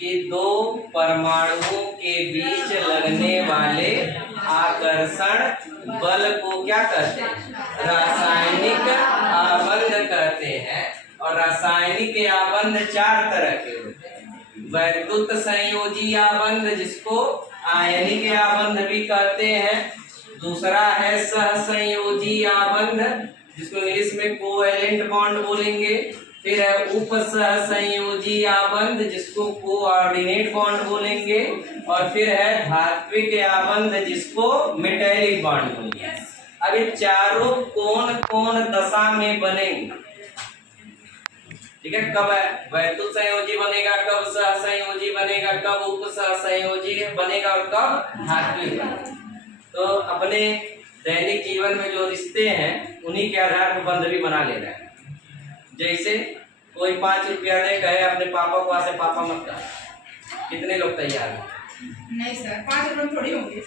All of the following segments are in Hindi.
कि दो परमाणुओं के बीच लगने वाले आकर्षण बल को क्या कहते हैं? रासायनिक आबंध कहते हैं। और रासायनिक आबंध 4 तरह के होते हैं। वैद्युत संयोजी आबंध, जिसको आयनिक आबंध भी कहते हैं। दूसरा है सहसंयोजी आबंध, जिसको इंग्लिश में कोवैलेंट बॉन्ड बोलेंगे। फिर है उपसहसंयोजी आबंध, जिसको कोऑर्डिनेट बॉन्ड बोलेंगे। और फिर है धात्विक आबंध, जिसको मेटैलिक बॉन्ड बोलेंगे। अब ये चारों कौन कौन दशा में बनेंगे? ठीक है, कब वैद्युत संयोजी बनेगा, कब सहसंयोजी बनेगा, कब उपसहसंयोजी बनेगा और कब धात्विक बनेगा। तो अपने दैनिक जीवन में जो रिश्ते हैं उन्हीं के आधार पर बंध भी बना लेना है। जैसे कोई 5 रुपया दे कहे अपने पापा को आज से पापा मत कहा, कितने लोग तैयार हैं? नहीं सर, 5 रुपये थोड़ी होंगे।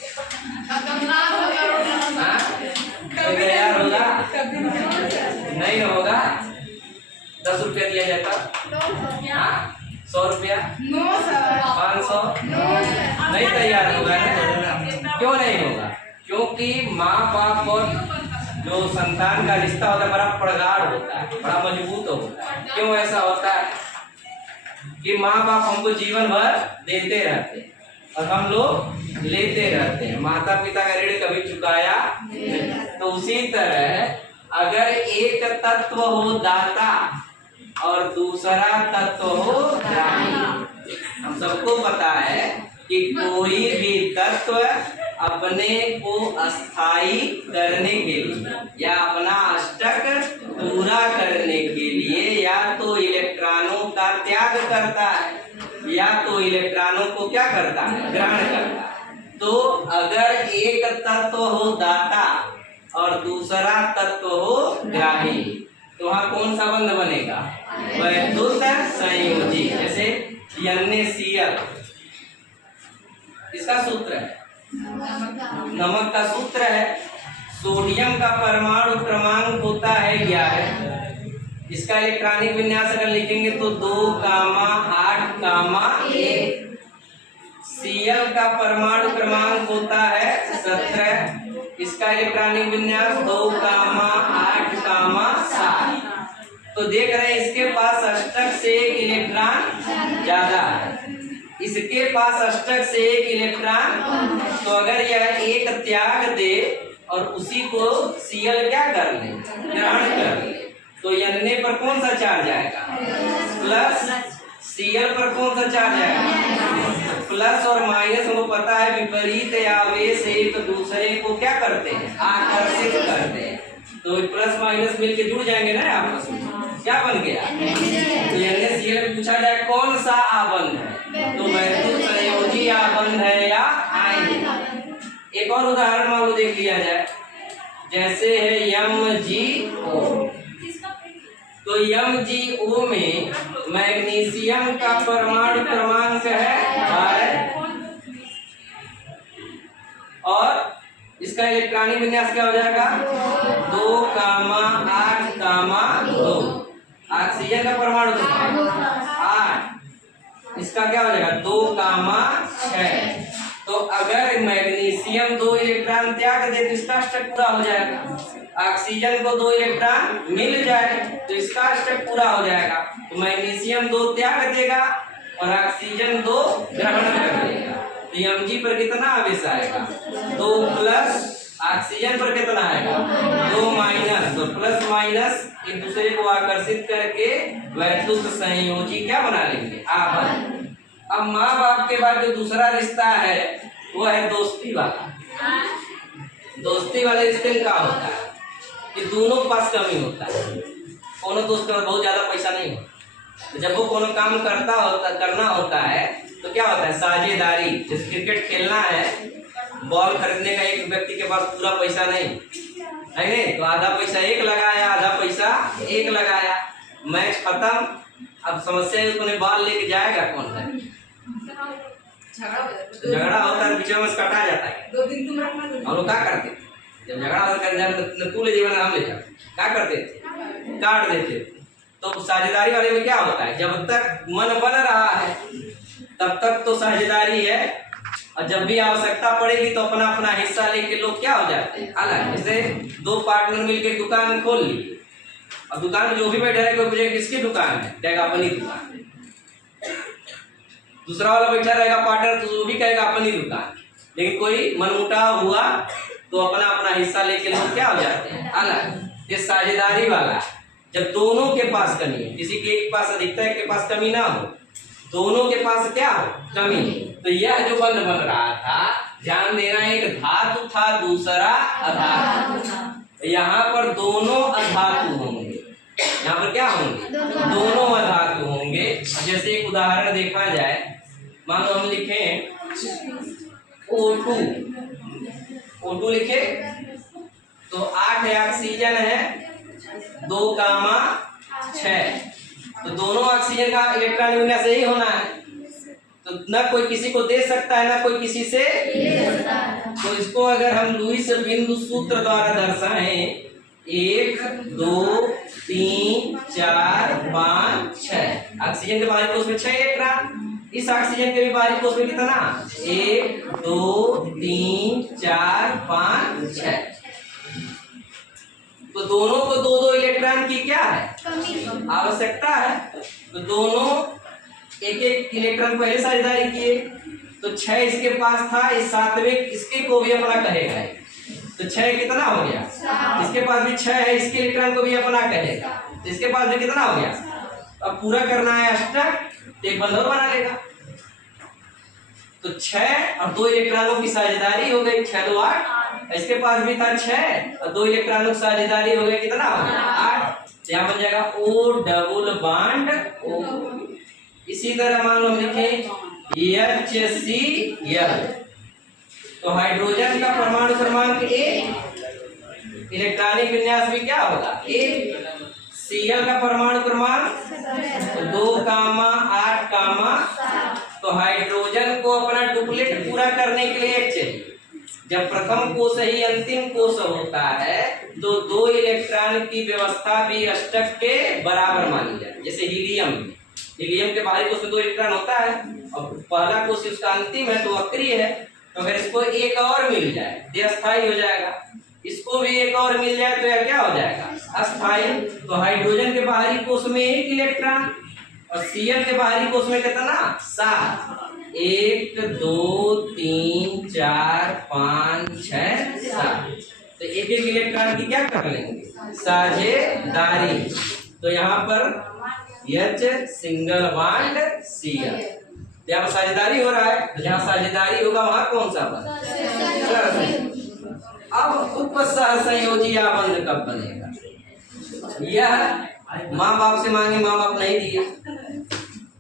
तैयार होगा? नहीं होगा। 10 रुपया दिया जाता, 100 रुपया, 500 नहीं तैयार होगा ना? क्यों नहीं होगा? क्योंकि माँ बाप और जो संतान का रिश्ता होता है बड़ा प्रगाढ़ होता है, बड़ा मजबूत होता है। क्यों ऐसा होता है? कि माँ बाप हमको जीवन भर देते रहते हैं और हम लोग लेते रहते हैं। माता पिता का ऋण कभी चुकाया नहीं। तो उसी तरह अगर एक तत्व हो दाता और दूसरा तत्व हो ग्राही, हम सबको पता है कि कोई भी तत्व अपने को अस्थायी करने के लिए या अपना अष्टक पूरा करने के लिए या तो इलेक्ट्रॉनों का त्याग करता है या तो इलेक्ट्रॉनों को क्या करता है? ग्रहण करता है। तो अगर एक तत्व हो दाता और दूसरा तत्व हो ग्राही, तो वहाँ कौन सा बंध बनेगा? वैद्युत संयोजी। जैसे NaCl, इसका सूत्र है, नमक का सूत्र है। सोडियम का परमाणु क्रमांक होता है 11। इसका इलेक्ट्रॉनिक विन्यास अगर लिखेंगे तो 2,8,1। Cl का परमाणु क्रमांक होता है 17। इसका इलेक्ट्रॉनिक विन्यास 2,8,7। तो देख रहे हैं इसके पास अष्टक से 1 इलेक्ट्रॉन ज्यादा है, इसके पास अष्टक से 1 इलेक्ट्रॉन। तो अगर यह एक त्याग दे और उसी को Cl क्या कर ले? ग्रहण कर ले, तो Na पर कौन सा चार्ज आएगा? प्लस। Cl पर कौन सा चार्ज आएगा? प्लस और माइनस हमको पता है विपरीत आवेश एक दूसरे को क्या करते हैं? आकर्षित करते हैं। तो प्लस माइनस मिलके जुड़ जाएंगे ना आपस में, क्या बन गया? तो NaCl में पूछा जाए कौन सा आबंध है, तो वैद्युत संयोजी आबंध है या आयनिक। एक और उदाहरण मान लो देख लिया जाए, जैसे है MgO। तो MgO में मैग्नीशियम का परमाणु क्रमांक है 12 और इसका इलेक्ट्रॉनिक विन्यास क्या हो जाएगा? 2,8,2। ऑक्सीजन का परमाणु 8, इसका क्या हो जाएगा? 2,6। तो अगर मैग्नीशियम 2 इलेक्ट्रॉन त्याग दे तो इसका अष्टक पूरा हो जाएगा। ऑक्सीजन को 2 इलेक्ट्रॉन मिल जाए तो इसका अष्टक पूरा हो जाएगा। तो मैग्नीशियम 2 त्याग देगा और ऑक्सीजन 2 ग्रहण कर लेगा। तो Mg पर कितना आवेश आएगा? 2 प्लस। ऑक्सीजन पर कितना आएगा? 2 माइनस। तो प्लस माइनस एक दूसरे को आकर्षित करके वैद्युत संयोजी क्या बना लेंगे? आबंध। अब माँ बाप के बाद जो दूसरा रिश्ता है वो है दोस्ती वाला। दोस्ती वाले रिश्ते में क्या होता है कि दोनों पास कमी होता है। कोनो दोस्त का बहुत ज्यादा पैसा नहीं होता, तो जब वो कोनो काम करना होता है तो क्या होता है? साझेदारी। जैसे क्रिकेट खेलना है, बॉल खरीदने का एक व्यक्ति के पास पूरा पैसा नहीं है नहीं, तो आधा पैसा एक लगाया, आधा पैसा एक लगाया, मैच खत्म। अब समस्या है उसने बॉल लेके जाएगा कौन है? झगड़ा होता है, बीच में कटा जाता है। 2 दिन तुम रखना, हम लोग क्या करते? जब झगड़ा होता तू ले जीवन हम ले जाओ, क्या करते थे? काट देते। तो साझेदारी वाले में क्या होता है? जब तक मन बन रहा है तब तक तो साझेदारी है, और जब भी आवश्यकता पड़ेगी तो अपना अपना हिस्सा लेके लोग क्या हो जाते हैं अलग। जैसे दो पार्टनर मिलकर दुकान खोल ली, अब दुकान में जो भी बैठा रहेगा पूछेगा किसकी दुकान है, कहेगा अपनी दुकान है। दूसरा वाला बैठा रहेगा पार्टनर तो वो भी कहेगा अपनी दुकान, लेकिन कोई मनमुटाव हुआ तो अपना अपना हिस्सा लेके लोग क्या हो जाते हैं अलग। ये साझेदारी वाला, जब दोनों के पास कमी है, किसी के एक पास अधिकता है के पास कमी ना हो, दोनों के पास क्या हो कमी। तो यह जो बंध बन रहा था, ध्यान देना, एक धातु था दूसरा अधातु। यहाँ पर दोनों अधातु होंगे, यहाँ पर क्या होंगे दोनों अधातु होंगे। जैसे एक उदाहरण देखा जाए, मान लो हम लिखें O2, O2 लिखे तो 8 ऑक्सीजन है 2,6, तो दोनों ऑक्सीजन का इलेक्ट्रॉन विन्यास यही होना है, तो न कोई किसी को दे सकता है ना कोई किसी से तो इसको अगर हम लुईस बिंदु सूत्र द्वारा दर्शाएं, 1 2 3 4 5 6, ऑक्सीजन के बाहरी कोश में 6 इलेक्ट्रॉन, इस ऑक्सीजन के भी बाहरी कोश में कितना 1 2 3 4 5 6, तो दोनों को दो दो इलेक्ट्रॉन की क्या है आवश्यकता है, तो दोनों एक एक इलेक्ट्रॉन पहले साझेदारी किए, तो 6 इसके पास था, इस 7वें इसके को भी अपना कहेगा, तो 6 कितना हो गया, इसके पास भी 6 है, इसके इलेक्ट्रॉन को भी अपना कहेगा, तो इसके पास भी कितना हो गया। अब पूरा करना है अष्टक, एक बंध और बना लेगा, तो 6 और 2 इलेक्ट्रॉनों की साझेदारी हो गई, 6 2 8, इसके पास भी था 6 और 2 इलेक्ट्रॉनों की साझेदारी हो गई, कितना हो गया 8, यहाँ बन जाएगा O डबल बॉन्ड O। इसी तरह मान लो हम लिखें HCl, तो हाइड्रोजन का परमाणु क्रमांक 1, इलेक्ट्रॉनिक विन्यास भी क्या होगा 1, Cl का परमाणु क्रमांक 2, 8, तो हाइड्रोजन को अपना डुप्लेट पूरा करने के लिए एक चाहिए। जब प्रथम कोश ही अंतिम कोश होता है तो 2 इलेक्ट्रॉन की व्यवस्था भी अष्टक के बराबर मानी जाए। जैसे हीलियम के बाहरी कोश में 2 इलेक्ट्रॉन होता है और पहला कोश उसका अंतिम है तो अक्रिय है, तो अगर इसको एक और मिल जाए ये अस्थायी हो जाएगा, इसको भी एक और मिल जाए तो यह क्या हो जाएगा अस्थायी। तो हाइड्रोजन के बाहरी कोश में 1 इलेक्ट्रॉन और Cl के बाहरी कोश में कितना 7, 1 2 3 4 5 6 7, तो एक एक इलेक्ट्रॉन की क्या कर लेंगे साझेदारी। तो यहाँ पर H सिंगल बॉन्ड Cl, यहाँ पर साझेदारी हो रहा है, तो जहाँ साझेदारी होगा वहां कौन सा बंध। अब उपसहसंयोजी बंध कब बनेगा, यह माँ बाप से मांगे माँ बाप नहीं दिए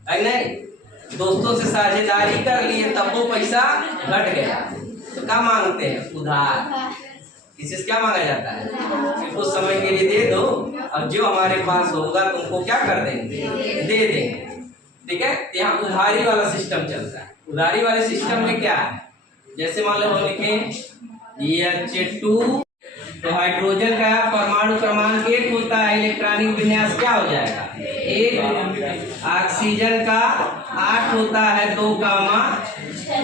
है नहीं, दोस्तों से साझेदारी कर लिए तब वो पैसा घट गया, तो क्या मांगते हैं उधार। किसी से क्या मांगा जाता है कि कुछ समय के लिए दे दो, अब जो हमारे पास होगा तुमको क्या कर देंगे दे देंगे, ठीक है। यहाँ उधारी वाला सिस्टम चल रहा है। उधारी वाले सिस्टम में क्या है, जैसे मान लो हम लिखें H2, तो हाइड्रोजन का परमाणु क्रमांक 1 होता है, इलेक्ट्रॉनिक विन्यास क्या हो जाएगा 1, ऑक्सीजन का 8 होता है 2,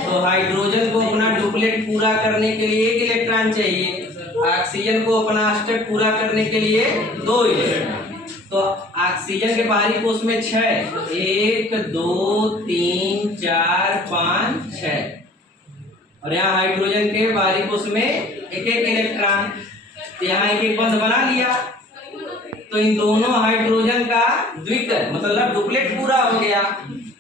तो हाइड्रोजन को अपना डुप्लेट पूरा करने के लिए 1 इलेक्ट्रॉन चाहिए, ऑक्सीजन को अपना अष्टक पूरा करने के लिए 2 इलेक्ट्रॉन, तो ऑक्सीजन के बाहरी कोश में 6, 1 2 3 4 5 6, और यहाँ हाइड्रोजन के बाहरी कोश में 1 इलेक्ट्रॉन, तो यहाँ एक बंध बना लिया, तो इन दोनों हाइड्रोजन का द्विकर मतलब डुप्लेट पूरा हो गया,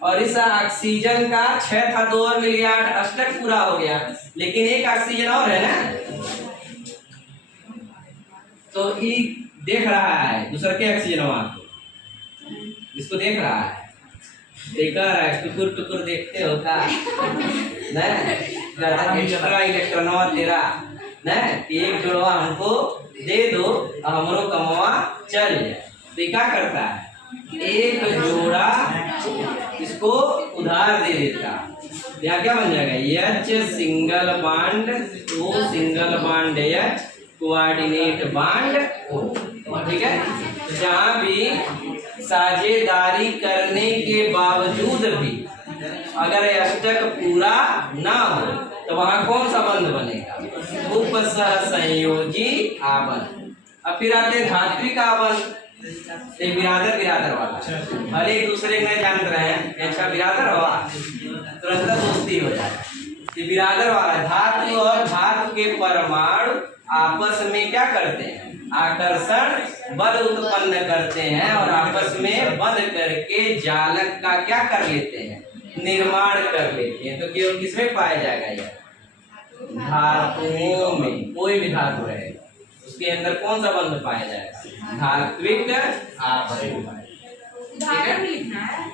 और इस ऑक्सीजन का 6 था 2 और मिल गया 8, अष्टक पूरा हो गया, लेकिन एक ऑक्सीजन और है ना, तो ये देख रहा है दूसरा के ऑक्सीजन वहां को, इसको देख रहा है, देखा रहा है, टुकुर टुकुर देखते होता एक्स्ट्रा इलेक्ट्रॉनवा तेरा न, एक जोड़वा हमको दे दो और हमरो कमवा चल जाए, तो क्या करता है एक जोड़ा इसको उधार दे देता, यहाँ क्या बन जाएगा H single bond O single bond H coordinate bond O, ठीक है। तो जहाँ भी साझेदारी करने के बावजूद भी अगर अष्टक पूरा ना हो तो वहां कौन सा बंध बनेगा? उपसह संयोजी आबंध। अब फिर आते हैं धात्विक आबंध। ये बिरादर बिरादर वाला, भले एक दूसरे को नहीं जान रहे हैं, अच्छा बिरादर हुआ तुरंत दोस्ती हो जाए। ये बिरादर वाला धातु और धातु के परमाणु आपस में क्या करते हैं? आकर्षण बल उत्पन्न करते हैं और आपस में बंध करके जालक का क्या कर लेते हैं? निर्माण कर लेते हैं। तो केवल किसमें पाया जाएगा? यह धातुओं में, कोई भी धातु रहेगा उसके अंदर कौन सा बंध पाया जाएगा? धात्विक आबंध। उदाहरण लिखना है।